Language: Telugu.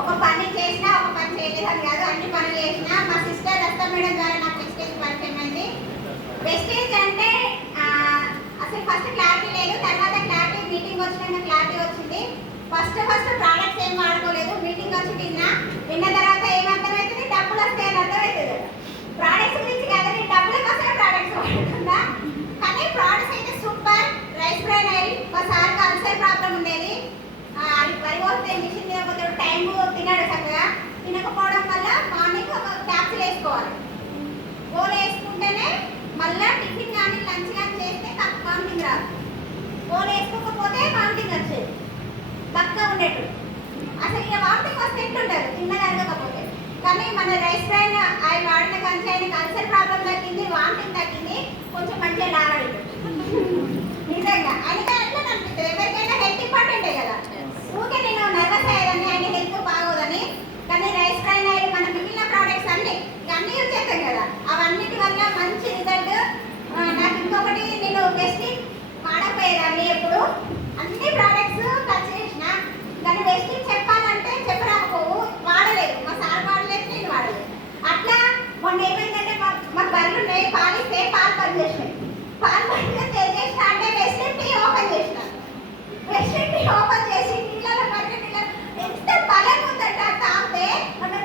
ఒక పని చేసినా ఒక పని చేయలేదని కాదు, అన్ని పనులు చేసినా. మా సిస్టర్ రస్తా మేడం ద్వారా నాకు వెస్టేజ్ పరిచయం అయింది. వెస్టేజ్ అంటే అసలు ఫస్ట్ క్లారిటీ లేదు, తర్వాత క్లారిటీ మీటింగ్ వచ్చినాక క్లారిటీ వచ్చింది. ఫస్ట్ ప్రోడక్ట్స్ ఏం వాడుకోలేదు, మీటింగ్ వచ్చి విన్న తర్వాత ఏమర్థమవుతుంది, డబ్బులు వస్తాయని అర్థమవుతుంది. ప్రోడక్ట్స్ గురించి కదా, నేను డబ్బుల కోసమే ప్రోడక్ట్స్ వాడుతున్నా. కానీ ప్రోడక్ట్స్ అయితే సూపర్. రైస్ బ్రైన్ ఆయిల్, మా సార్కి అల్సర్ ప్రాబ్లం ఉండేది, వరి పోతే మిషన్ మీద పోతే టైం తిన్నాడు చక్కగా. తినకపోవడం వల్ల మార్నింగ్ ఒక క్యాప్సిల్ వేసుకోవాలి. గోలు వేసుకుంటేనే మళ్ళీ టిఫిన్ కానీ లంచ్ కానీ చేస్తే వామిటింగ్ రాదు. గోలు వేసుకోకపోతే వామిటింగ్ వచ్చేది, బక్కగా ఉండేట్టు. అసలు ఇక వామిటింగ్ వస్తే ఎట్లుంటారు తిన్నది అరగకపోతే. కానీ మన రైస్ బ్రైన్ ఆయిల్ వాడిన కంచి ఆయనకి అల్సర్ ప్రాబ్లం తగ్గింది, వామిటింగ్ తగ్గింది, కొంచెం మంచిగా లాగాడు నిజంగా. ఆయనకి అట్లా అనిపిస్తుంది, ఎవరికైనా హెల్త్ ఇంపార్టెంటే కదా. ఊకే నేను నర్వస్ అయ్యేదాన్ని ఆయన హెల్త్ బాగోదని. కానీ రైస్ బ్రైన్ ఆయిల్ మన మిగిలిన ప్రోడక్ట్స్ అన్నీ యూజ్ చేస్తాం కదా, అవన్నిటి వల్ల మంచి రిజల్ట్. నాకు ఇంకొకటి, నేను వెస్టిన్ వాడకపోయేదాన్ని ఎప్పుడు, అన్ని ప్రోడక్ట్స్ టచ్ చేసిన. కానీ వెస్టిన్ చెప్పాలంటే చెప్పరాకపోవు, వాడలేదు. మా సార్ వాడలేదు, నేను వాడలేదు. అట్లా మొన్న ఏమైందంటే మాకు బర్రెలు ఉన్నాయి, పాలిస్తే పాలు పని చేసినాయి. పాలు పని చేసిన అంటే వెస్టిన్ టీ ఓపెన్ చేసిన. వెస్టిన్ టీ ఓపెన్ చేసి నీళ్ళలో పడిన ఎంత బలం ఉందంట తాగితే, మనం